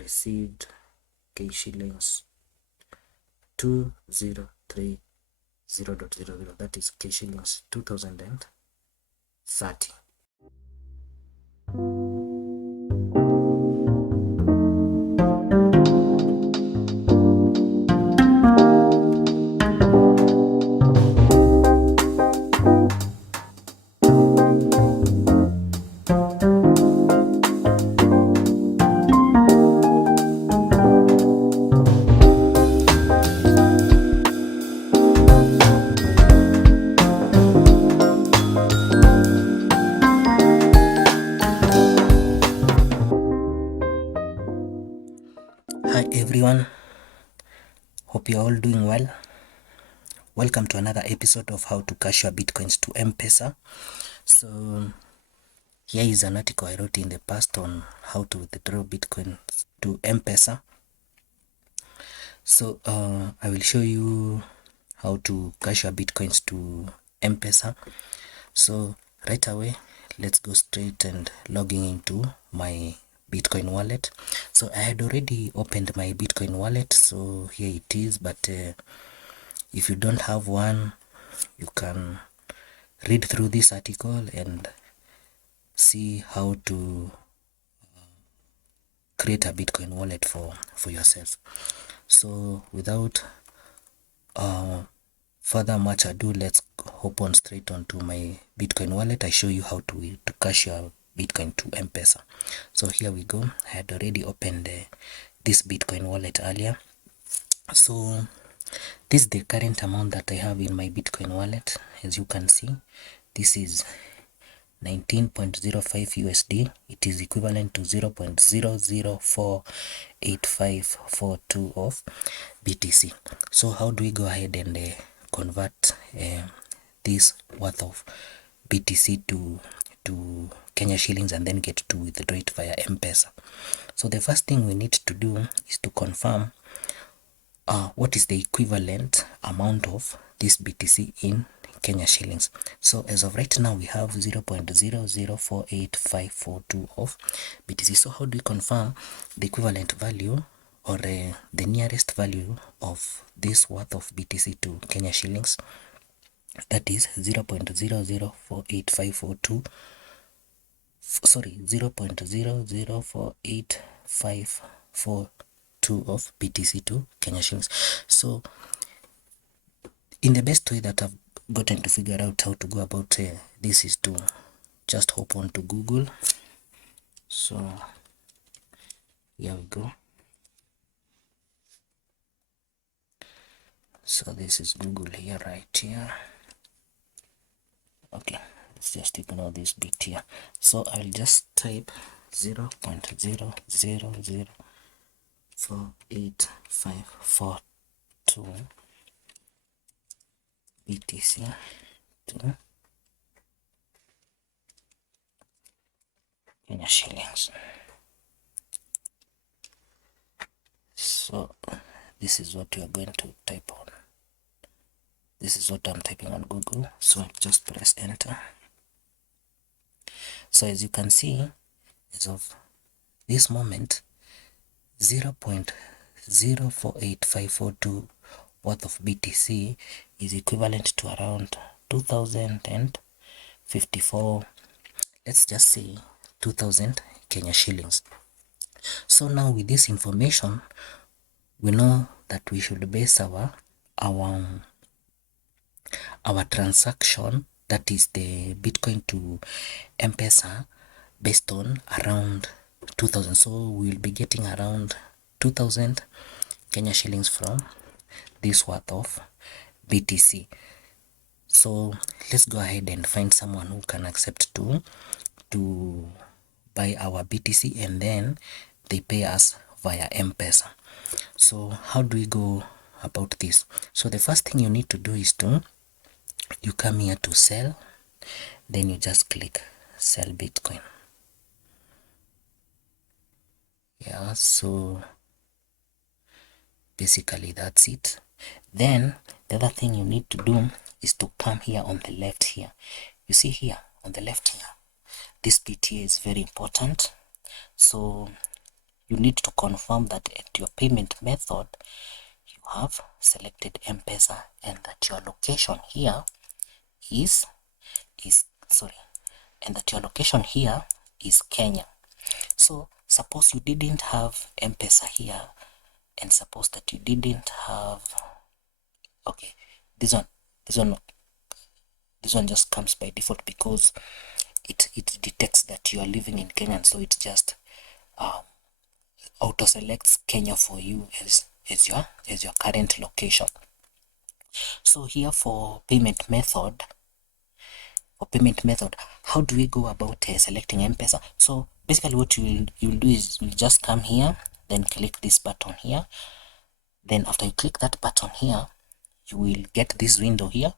received K shillings 2030.00, that is K shillings 2030. Hi everyone, hope you're all doing well. Welcome to another episode of how to cash your bitcoins to M-Pesa. So here is an article I wrote in the past on how to withdraw bitcoins to M-Pesa. So I will show you how to cash your bitcoins to M-Pesa. So right away, let's go straight and logging into my Bitcoin wallet. So I had already opened my Bitcoin wallet, so here it is. But if you don't have one, you can read through this article and see how to create a Bitcoin wallet for yourself. So without further much ado, let's hop on straight onto my Bitcoin wallet. I show you how to cash your Bitcoin to M-Pesa. So here we go. I had already opened this Bitcoin wallet earlier. So this is the current amount that I have in my Bitcoin wallet. As you can see, this is 19.05 USD. It is equivalent to 0.0048542 of BTC. So how do we go ahead and convert this worth of BTC to Kenya shillings and then get to withdraw it via M-Pesa? So the first thing we need to do is to confirm what is the equivalent amount of this BTC in Kenya shillings. So as of right now, we have 0.0048542 of BTC. So how do we confirm the equivalent value or the nearest value of this worth of BTC to Kenya shillings? That is 0.0048542. Sorry, 0.0048542 of BTC to Kenya shillings. So in the best way that I've gotten to figure out how to go about this is to just hop on to Google. So here we go. So this is Google here, right here. Okay, let's just ignore this bit here. So I'll just type 0.000485542 BTC to Kenya shillings. So this is what you are going to type on. This is what I'm typing on Google. So I just press enter. So as you can see, as of this moment, 0.0485542 worth of BTC is equivalent to around 2054, let's just say 2000 Kenya shillings. So now with this information, we know that we should base our transaction, that is the Bitcoin to M-Pesa, based on around 2000. So we'll be getting around 2000 Kenya shillings from this worth of BTC. So let's go ahead and find someone who can accept to buy our BTC, and then they pay us via M-Pesa. So how do we go about this? So the first thing you need to do is you come here to sell, then you just click sell Bitcoin. Yeah, so basically that's it. Then the other thing you need to do is to come here on the left here. You see here on the left here, this bit here is very important. So you need to confirm that at your payment method you have selected M-Pesa and that your location here is and that your location here is Kenya. So suppose you didn't have M-Pesa here, and suppose that you didn't have, okay, this one just comes by default because it detects that you are living in Kenya, and so it just auto selects Kenya for you as your current location. So here for payment method, how do we go about selecting M-Pesa? So basically what you will do is you'll just come here, then click this button here. Then after you click that button here, you will get this window here.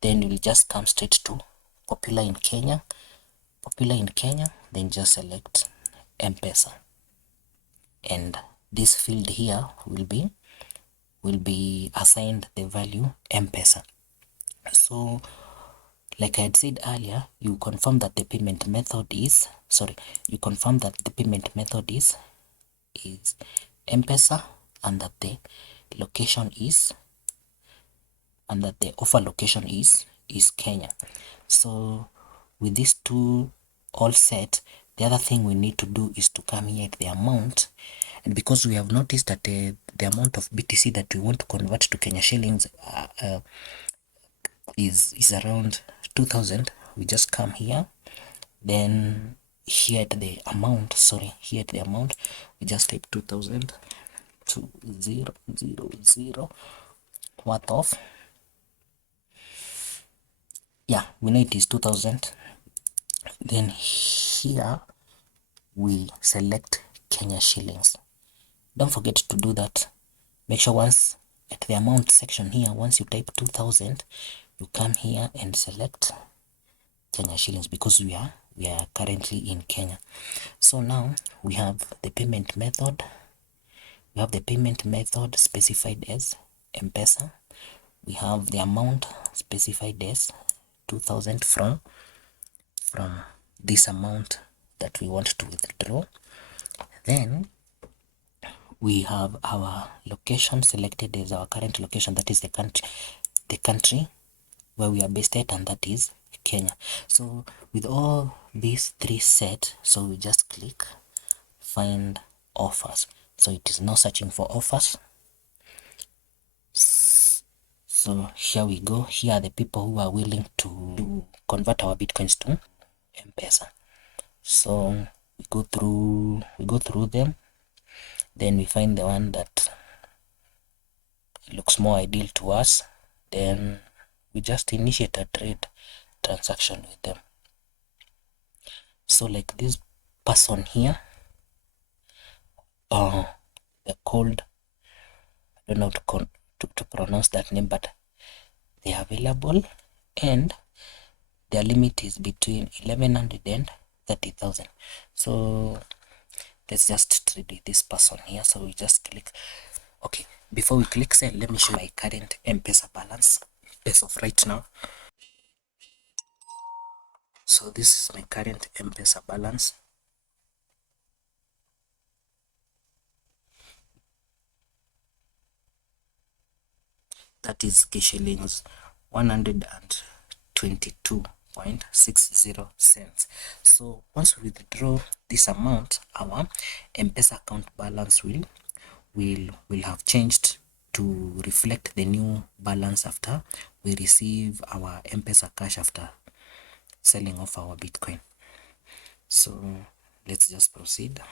Then you will just come straight to popular in Kenya, then just select M-Pesa, and this field here will be assigned the value M-Pesa. So like I had said earlier, you confirm that the payment method is M-Pesa, and that the location is the offer location is Kenya. So with these two all set, the other thing we need to do is to come here at the amount, and because we have noticed that the amount of BTC that we want to convert to Kenya shillings is around 2000. We just come here, then here at the amount, we just type 2000 worth of, yeah, we know it is 2000. Then here we select Kenya shillings. Don't forget to do that. Make sure once at the amount section here, once you type 2000, you come here and select Kenya shillings because we are currently in Kenya. So now we have the payment method. We have the payment method specified as M-Pesa. We have the amount specified as 2000 from this amount that we want to withdraw. Then we have our location selected as our current location, that is the country where we are based at, and that is Kenya. So with all these three set, so we just click find offers. So it is now searching for offers. So here we go. Here are the people who are willing to convert our bitcoins to M-Pesa. So we go through them, then we find the one that looks more ideal to us, then we just initiate a trade transaction with them. So like this person here, they're called, I don't know how to pronounce that name, but they are available and their limit is between 1100 and 30,000. So let's just trade with this person here. So we just click, okay, before we click sell, let me show my current M-Pesa balance as of right now. So this is my current M-Pesa balance. That is K shillings 122.60 cents. So once we withdraw this amount, our M-Pesa account balance will have changed to reflect the new balance after we receive our M-Pesa cash after selling off our Bitcoin. So let's just proceed.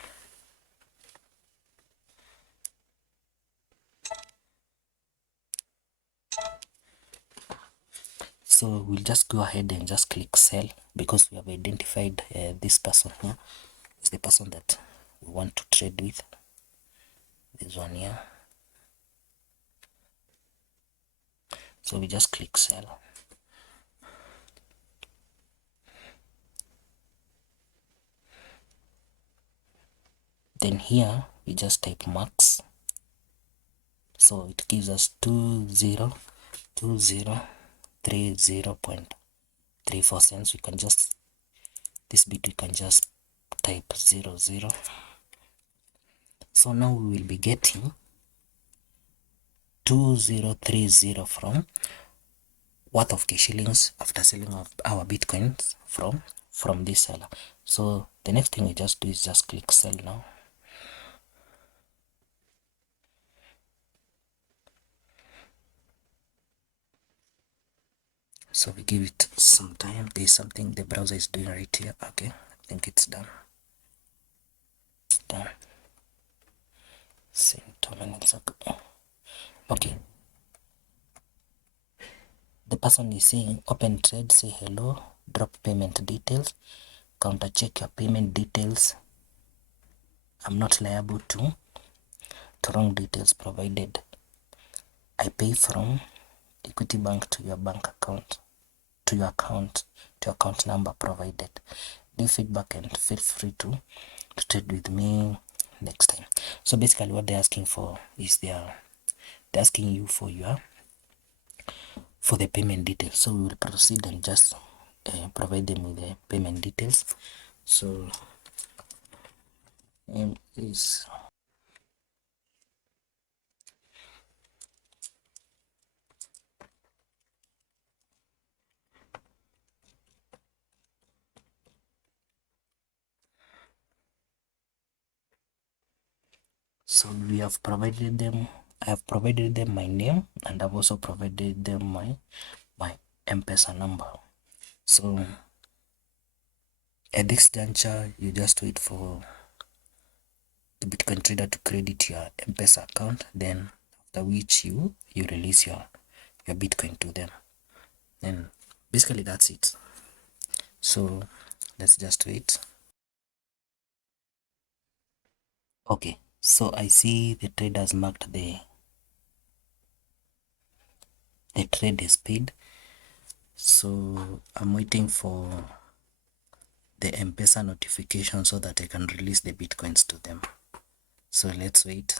So we'll just go ahead and just click sell because we have identified this person here is the person that we want to trade with. This one here. So we just click sell. Then here we just type max. So it gives us 2030.34 cents. We can just, this bit we can just type 00. So now we will be getting 2030 from worth of K shillings after selling of our bitcoins from this seller. So the next thing we just do is just click sell now. So we give it some time. There's something the browser is doing right here. Okay, I think it's done. It's done. Same 2 minutes ago. Okay, the person is saying open trade, say hello, drop payment details, counter check your payment details. I'm not liable to wrong details provided. I pay from Equity Bank to your bank account, to your account number provided. Leave feedback and feel free to trade with me next time. So basically what they're asking for is they're asking you for the payment details. So we will proceed and just provide them with the payment details. So is so we have provided them, I have provided them my name, and I've also provided them my M-Pesa number. So at this juncture, you just wait for the Bitcoin trader to credit your M-Pesa account, then after which you release your Bitcoin to them. And basically that's it. So let's just wait. Okay, so I see the traders marked the trade is paid. So I'm waiting for the M-Pesa notification so that I can release the Bitcoins to them. So let's wait.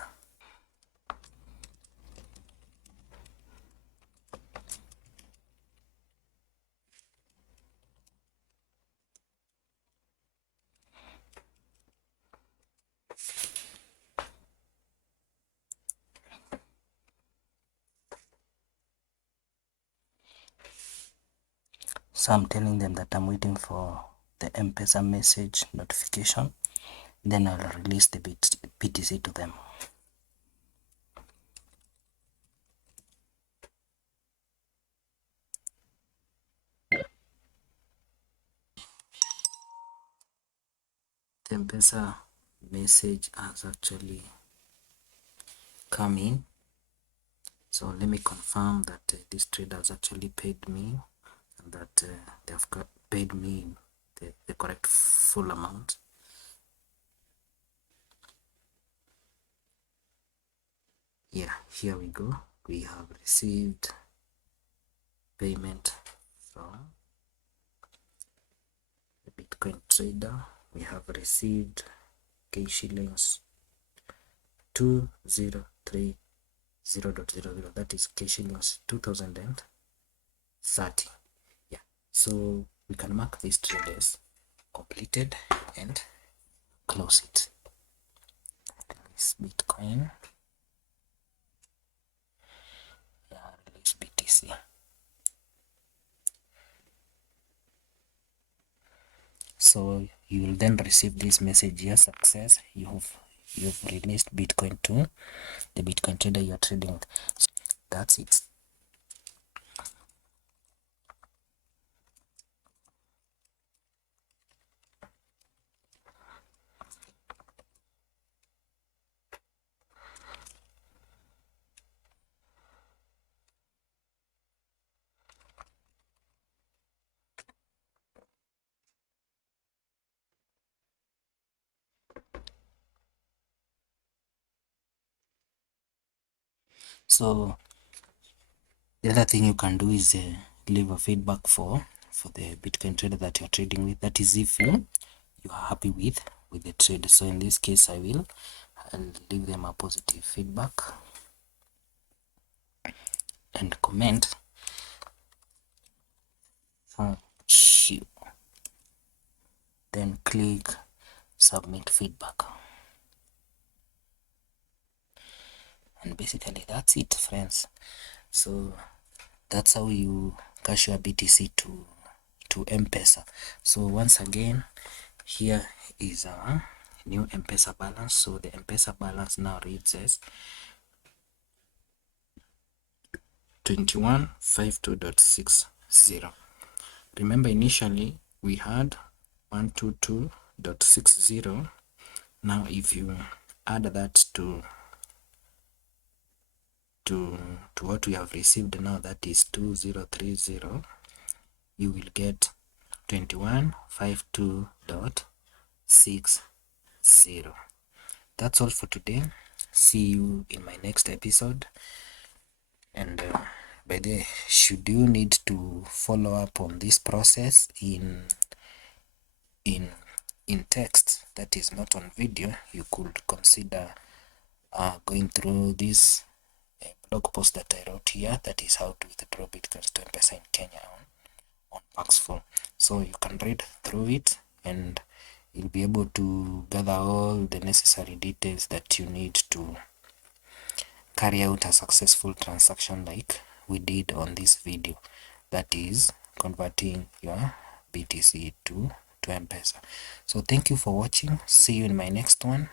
So I'm telling them that I'm waiting for the M-Pesa message notification, then I'll release the BTC to them. The M-Pesa message has actually come in. So let me confirm that this trader has actually paid me, and that they have paid me the correct full amount. Yeah, here we go. We have received payment from the Bitcoin trader. We have received K shillings 2030.00. That is K shillings 2030. Yeah, so we can mark these trade as completed and close it. Release Bitcoin. Yeah, release BTC. So you will then receive this message here: success. You've released Bitcoin to the Bitcoin trader you're trading with. So that's it. So the other thing you can do is leave a feedback for the Bitcoin trader that you're trading with. That is if you are happy with the trade. So in this case, I'll leave them a positive feedback and comment thank you, then click submit feedback. And basically that's it, friends. So that's how you cash your BTC to M-Pesa. So once again, here is our new M-Pesa balance. So the M-Pesa balance now reads as 2152.60. Remember, initially we had 122.60. Now if you add that to what we have received now, that is 2030, you will get 2152.60. That's all for today. See you in my next episode. And by the way, should you need to follow up on this process in text, that is not on video, you could consider going through this blog post that I wrote here, that is how to withdraw bitcoins to M-Pesa in Kenya on Paxful. So you can read through it and you'll be able to gather all the necessary details that you need to carry out a successful transaction like we did on this video, that is converting your BTC to M-Pesa. So thank you for watching. See you in my next one.